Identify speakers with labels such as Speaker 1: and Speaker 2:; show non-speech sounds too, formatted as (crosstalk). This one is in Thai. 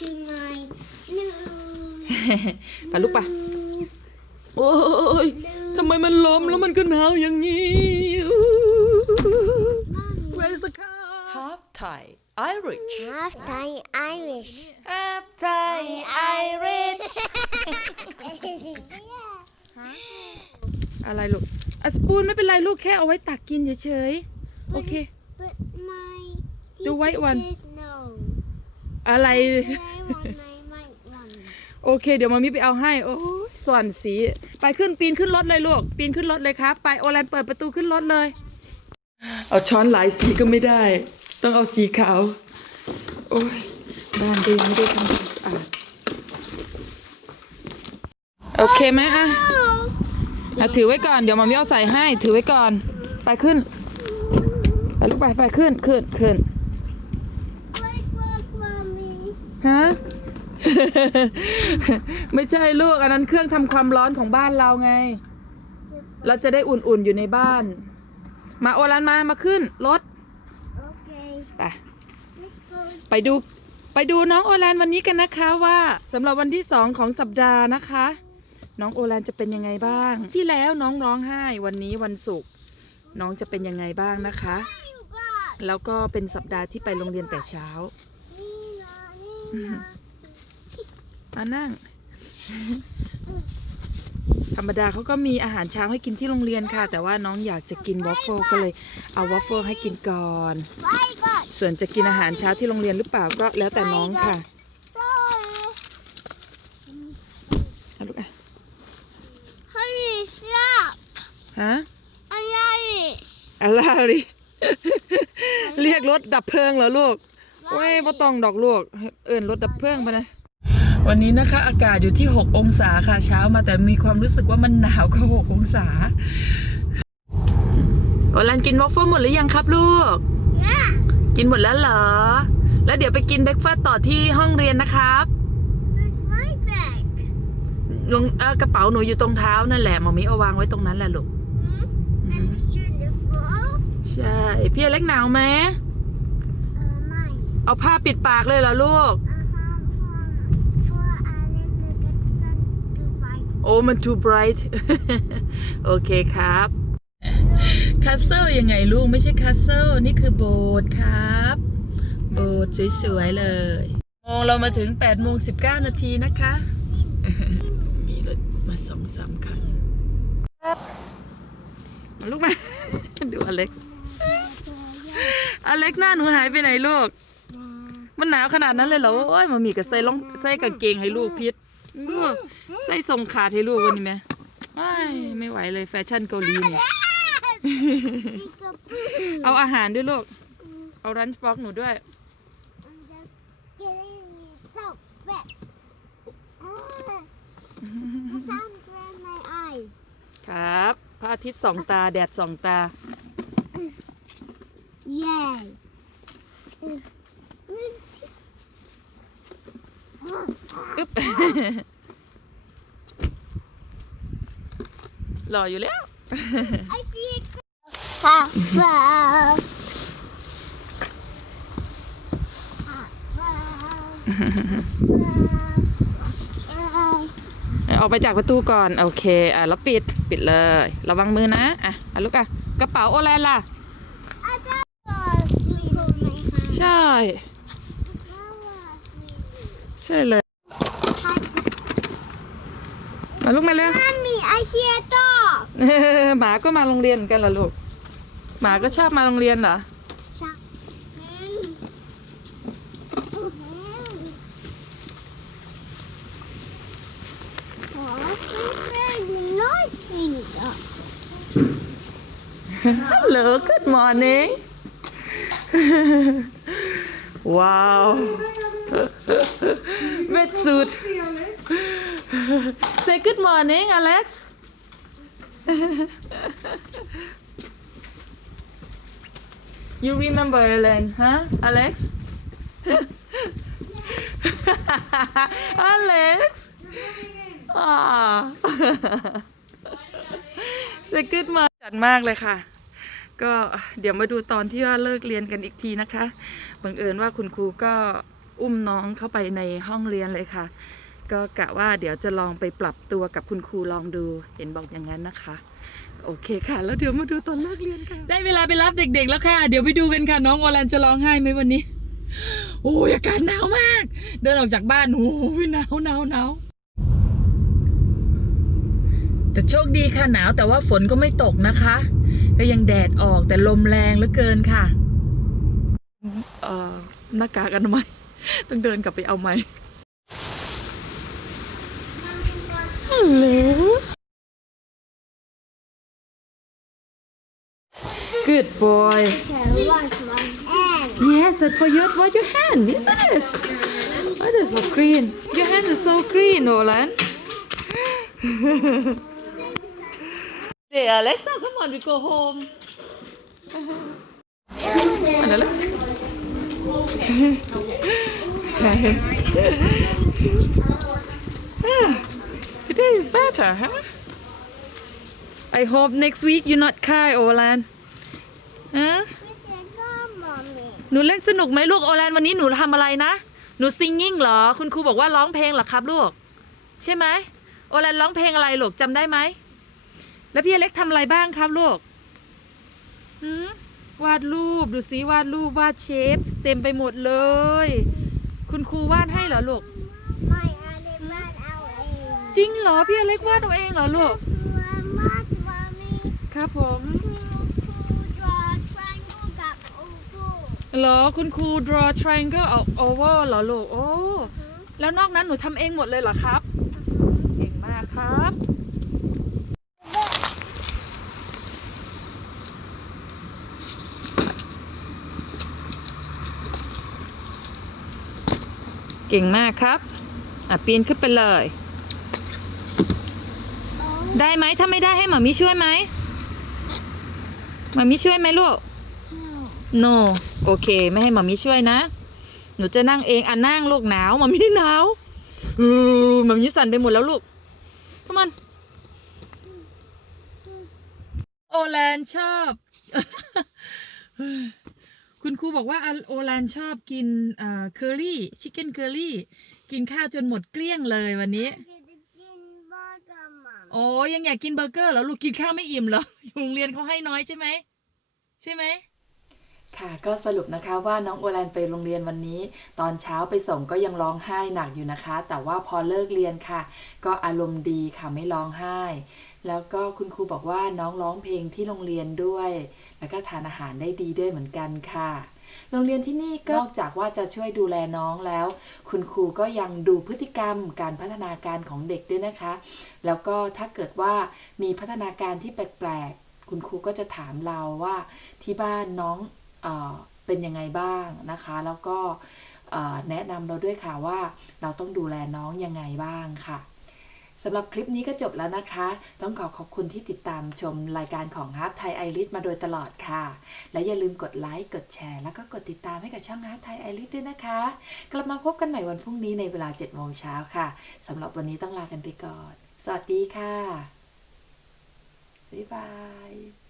Speaker 1: to my no
Speaker 2: ไปลูกปะโอ้ยทำไมมันล้มแล้วมันก็หนาวอย่างนี้ Where's the car
Speaker 3: Half Thai Irish
Speaker 1: half Thai Irish
Speaker 2: Half Thai Irish อะไรลูกอะสปูนไม่เป็นไรลูกแค่เอาไว้ตักกินเฉยๆ โอเค
Speaker 1: but my
Speaker 2: The white
Speaker 1: teacher
Speaker 2: one.
Speaker 1: Says no
Speaker 2: อะไร
Speaker 1: I want my white one
Speaker 2: โอเค เดี๋ยวมามิไปเอาให้ โอ้ยส่วนสี ไปขึ้นปีนขึ้นรถเลยลูก ปีนขึ้นรถเลยครับ ไปโอแลนเปิดประตูขึ้นรถเลย เอาช้อนหลายสีก็ไม่ได้ ต้องเอาสีขาว โอ้ยบ้านก็ยังไม่ได้ทำความสะอาดโอเคไหมอะเอาถือไว้ก่อน เดี๋ยวมามิเอาใส่ให้ ถือไว้ก่อน ไปขึ้น ไปลูกไป ไปขึ้น ขึ้น ขึ้น
Speaker 1: white one mommy
Speaker 2: ฮะ ไม่ใช่ลูก อันนั้นเครื่องทำความร้อนของบ้านเราไง เราจะได้อุ่นๆอยู่ในบ้าน มาโอรันมามาขึ้นรถ
Speaker 1: okay
Speaker 2: ไป
Speaker 1: let's go
Speaker 2: ไปดูไปดูน้องโอแลนวันนี้กันนะคะว่าสำหรับวันที่สองของสัปดาห์นะคะ น้องโอแลนจะเป็นยังไงบ้าง ที่แล้วน้องร้องไห้วันนี้วันศุกร์น้องจะเป็นยังไงบ้างนะคะ
Speaker 1: you got
Speaker 2: แล้วก็เป็นสัปดาห์ที่ไปโรงเรียนแต่เช้า
Speaker 1: Nina Nina
Speaker 2: มานั่ง ธรรมดาเขาก็มีอาหารเช้าให้กินที่โรงเรียนค่ะ แต่ว่าน้องอยากจะกินวอฟเฟิลก็เลยเอาวอฟเฟิลให้กินก่อน
Speaker 1: white got
Speaker 2: ส่วนจะกินอาหารเช้าที่โรงเรียนหรือเปล่าก็แล้วแต่น้องค่ะ
Speaker 1: sorry
Speaker 2: เอาลูกอะ
Speaker 1: hurry stop
Speaker 2: ฮะ
Speaker 1: hurry
Speaker 2: อะไรดิเรียกรถดับเพลิงเหรอลูก เว้ยบ่ต้องดอกลูกเอิ้นรถดับเพลิงไปนะ วันนี้นะคะ อากาศอยู่ที่ 6 องศาค่ะเช้ามาแต่มีความรู้สึกว่ามันหนาวกว่า6องศาโอลันกินวอฟเฟิลหมดหรือยังครับลูก
Speaker 1: yeah
Speaker 2: กินหมดแล้วเหรอ แล้วเดี๋ยวไปกินเบรกฟาสต์ต่อที่ห้องเรียนนะครับ
Speaker 1: where's my bag
Speaker 2: ลงเอ่อกระเป๋าหนูอยู่ตรงเท้านั่นแหละหมอมิเอาวางไว้ตรงนั้นแหละลูก
Speaker 1: hmm? and it's on the floor
Speaker 2: ใช่ พี่อเล็กหนาวไหม
Speaker 1: uh mine
Speaker 2: เอาผ้าปิดปากเลยเหรอลูก
Speaker 1: uh-huh for for Alan to get sun to fight
Speaker 2: โอ้มัน too bright โอเคครับคาสเซิลยังไงลูก ไม่ใช่คาสเซิลนี่คือโบสถ์ครับ โบสถ์สวยๆเลยโมงเรามาถึง8โมง19 นาทีนะคะ มีรถมาสองสามคันครับมาลูกมา ดูอเล็กซ์อเล็กซ์หน้าหนูหายไปไหนลูก มันหนาวขนาดนั้นเลยเหรอโอ้ยมามีกับใส่รองใส่กางเกงให้ลูกพิษดูใส่ทรงขาดให้ลูกวันนี้ไหมว้ายไม่ไหวเลยแฟชั่นเกาหลีเนี่ย
Speaker 1: Peekaboo
Speaker 2: เอาอาหารด้วยลูก เอารันช์บ็อกหนูด้วย
Speaker 1: I'm just getting so wet Ah, the sun's in my eyes
Speaker 2: ครับ พระอาทิตย์สองตา แดดสองตา
Speaker 1: Yay
Speaker 2: อึ๊บ หล่ออยู่แล้ว
Speaker 1: I see it Papa
Speaker 2: ออกไปจากประตูก่อน โอเค อะ แล้วปิด ปิดเลย ระวังมือนะ อะอะลูกอะ กระเป๋าโอแลนล่ะ
Speaker 1: I just was sweet on my hand.
Speaker 2: ใช่ใช่เลยมาลูกมาเร็ว
Speaker 1: Mommy, I see a dog.
Speaker 2: หมาก็มาโรงเรียนเหมือนกันเหรอลูก หมาก็ชอบมาโรงเรียนเหรอ Hello good morning wow wetsuit say good morning Alex you remember Ellen huh Alex Alex ah say good m o r จัดมากเลยค่ะ ก็เดี๋ยวมาดูตอนที่ว่าเลิกเรียนกันอีกทีนะคะ บังเอิญว่าคุณครูก็อุ้มน้องเข้าไปในห้องเรียนเลยค่ะ ก็กะว่าเดี๋ยวจะลองไปปรับตัวกับคุณครูลองดู เห็นบอกอย่างนั้นนะคะ โอเคค่ะ แล้วเดี๋ยวมาดูตอนเลิกเรียนกันได้เวลาไปรับเด็กๆแล้วค่ะ เดี๋ยวไปดูกันค่ะ น้องโอแลนจะร้องไห้ไหมวันนี้ โอ้ยอากาศหนาวมาก เดินออกจากบ้านโอ้ยหนาวหนาวหนาวแต่โชคดีค่ะหนาวแต่ว่าฝนก็ไม่ตกนะคะ ก็ยังแดดออกแต่ลมแรงเหลือเกินค่ะเอ่อหน้ากากอนามัยต้องเดินกลับไปเอาไหม good boy. Yes, that's for you. What your hand, isn't it? That is so green. Your hands are so green, Olan. (laughs) there, let's now come on, we go home. yeah. (laughs) Today is better, huh? I hope next week you're not Kai, Olan. ฮะ
Speaker 1: We said, come, mommy.
Speaker 2: หนูเล่นสนุกไหมลูกโอแลนวันนี้หนูทำอะไรนะ หนูซิงกิ้งเหรอ คุณครูบอกว่าร้องเพลงเหรอครับลูก ใช่ไหมโอแลนร้องเพลงอะไรลูกจำได้ไหม แล้วพี่อเล็กทำอะไรบ้างครับลูกหืมวาดรูปดูสิวาดรูปวาดเชฟเต็มไปหมดเลย คุณครูวาดให้เหรอลูก
Speaker 1: My other man out
Speaker 2: จริงเหรอพี่อเล็กวาดเอาเองเหรอลูก
Speaker 1: Much, mommy.
Speaker 2: ครับผม
Speaker 1: To, to draw triangle กับ oval.
Speaker 2: เหรอคุณครู draw triangle เอา over เหรอลูกโอ้แล้วนอกนั้นหนูทำเองหมดเลยเหรอครับ เก่งมากครับ เก่งมากครับ อะปีนขึ้นไปเลย ได้ไหมถ้าไม่ได้ให้หมามิช่วยไหมหมามิช่วยไหมลูก no โอเค ไม่ให้หมามิช่วยนะ หนูจะนั่งเองอะนั่งลูกหนาวหมามิหนาวอือหมามิสั่นไปหมดแล้วลูก come on โอแลนชอบ คุณครูบอกว่าโอแลนชอบกินเอ่อเคอรี่ชิคเก้นเคอรี่กินข้าวจนหมดเกลี้ยงเลยวันนี้
Speaker 1: Did the gin burger, mom?
Speaker 2: โอ้ยังอยากกินเบอร์เกอร์เหรอลูกกินข้าวไม่อิ่มเหรอโรงเรียนเขาให้น้อยใช่ไหมใช่ไหม ค่ะก็สรุปนะคะว่าน้องโอแลนไปโรงเรียนวันนี้ ตอนเช้าไปส่งก็ยังร้องไห้หนักอยู่นะคะ แต่ว่าพอเลิกเรียนค่ะ ก็อารมณ์ดีค่ะไม่ร้องไห้ แล้วก็คุณครูบอกว่าน้องร้องเพลงที่โรงเรียนด้วย แล้วก็ทานอาหารได้ดีด้วยเหมือนกันค่ะ โรงเรียนที่นี่ก็นอกจากว่าจะช่วยดูแลน้องแล้ว คุณครูก็ยังดูพฤติกรรมการพัฒนาการของเด็กด้วยนะคะ แล้วก็ถ้าเกิดว่ามีพัฒนาการที่แปลกๆคุณครูก็จะถามเราว่าที่บ้านน้อง เป็นยังไงบ้างนะคะ แล้วก็แนะนำเราด้วยค่ะว่าเราต้องดูแลน้องยังไงบ้างค่ะสำหรับคลิปนี้ก็จบแล้วนะคะ ต้องขอขอบคุณที่ติดตามชมรายการของ Hard Thai i r i s มาโดยตลอดค่ะ และอย่าลืมกดไลค์ กดแชร์ แล้วก็กดติดตามให้กับช่อง Hard Thai i r i s ด้วยนะคะ กลับมาพบกันใหม่วันพรุ่งนี้ในเวลา7โมงเช้าค่ะ สำหรับวันนี้ต้องลากันไปก่อน สวัสดีค่ะ บ๊ายบาย